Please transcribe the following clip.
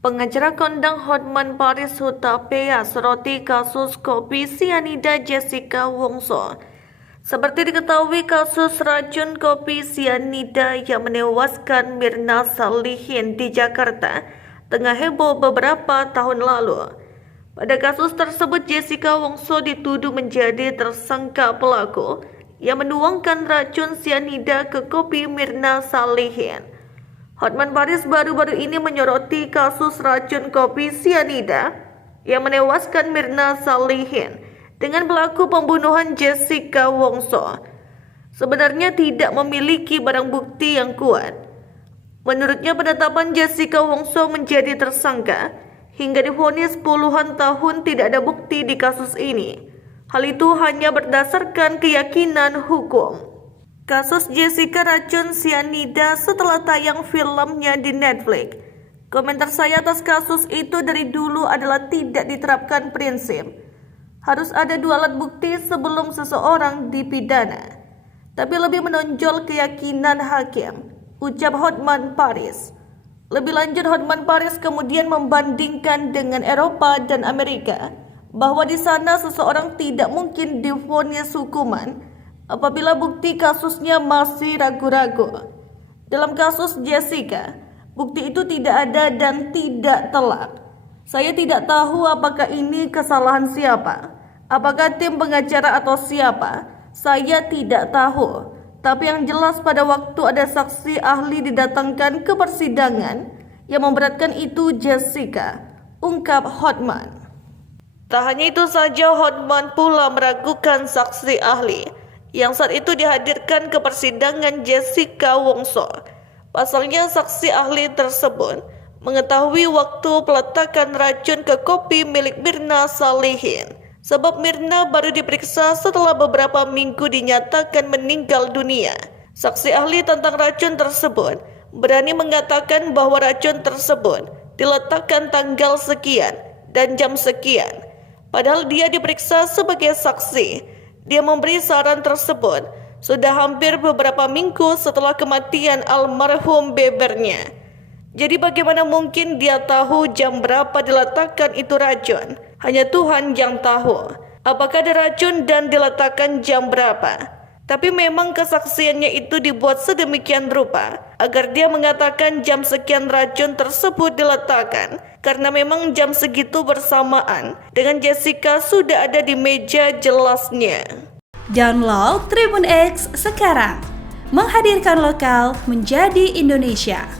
Pengacara kondang Hotman Paris Hutapea soroti kasus kopi sianida Jessica Wongso. Seperti diketahui, kasus racun kopi sianida yang menewaskan Mirna Salihin di Jakarta tengah heboh beberapa tahun lalu. Pada kasus tersebut, Jessica Wongso dituduh menjadi tersangka pelaku yang menuangkan racun sianida ke kopi Mirna Salihin. Hotman Paris baru-baru ini menyoroti kasus racun kopi sianida yang menewaskan Mirna Salihin dengan pelaku pembunuhan Jessica Wongso. Sebenarnya tidak memiliki barang bukti yang kuat. Menurutnya, penetapan Jessica Wongso menjadi tersangka hingga divonis puluhan tahun tidak ada bukti di kasus ini. Hal itu hanya berdasarkan keyakinan hukum. Kasus Jessica racun sianida setelah tayang filmnya di Netflix. Komentar saya atas kasus itu dari dulu adalah tidak diterapkan prinsip harus ada dua alat bukti sebelum seseorang dipidana, tapi lebih menonjol keyakinan hakim, ucap Hotman Paris. Lebih lanjut, Hotman Paris kemudian membandingkan dengan Eropa dan Amerika, bahwa di sana seseorang tidak mungkin divonis hukuman apabila bukti kasusnya masih ragu-ragu. Dalam kasus Jessica, bukti itu tidak ada dan tidak telak. Saya tidak tahu apakah ini kesalahan siapa, apakah tim pengacara atau siapa. Saya tidak tahu. Tapi yang jelas pada waktu ada saksi ahli didatangkan ke persidangan yang memberatkan itu Jessica, ungkap Hotman. Tak hanya itu saja, Hotman pula meragukan saksi ahli yang saat itu dihadirkan ke persidangan Jessica Wongso. Pasalnya, saksi ahli tersebut mengetahui waktu peletakan racun ke kopi milik Mirna Salihin, sebab Mirna baru diperiksa setelah beberapa minggu dinyatakan meninggal dunia. Saksi ahli tentang racun tersebut berani mengatakan bahwa racun tersebut diletakkan tanggal sekian dan jam sekian, padahal dia diperiksa sebagai saksi. Dia memberi saran tersebut sudah hampir beberapa minggu setelah kematian almarhum bebernya. Jadi bagaimana mungkin dia tahu jam berapa diletakkan itu racun? Hanya Tuhan yang tahu apakah ada racun dan diletakkan jam berapa. Tapi memang kesaksiannya itu dibuat sedemikian rupa agar dia mengatakan jam sekian racun tersebut diletakkan, karena memang jam segitu bersamaan dengan Jessica sudah ada di meja jelasnya. Download Tribun X sekarang, menghadirkan lokal menjadi Indonesia.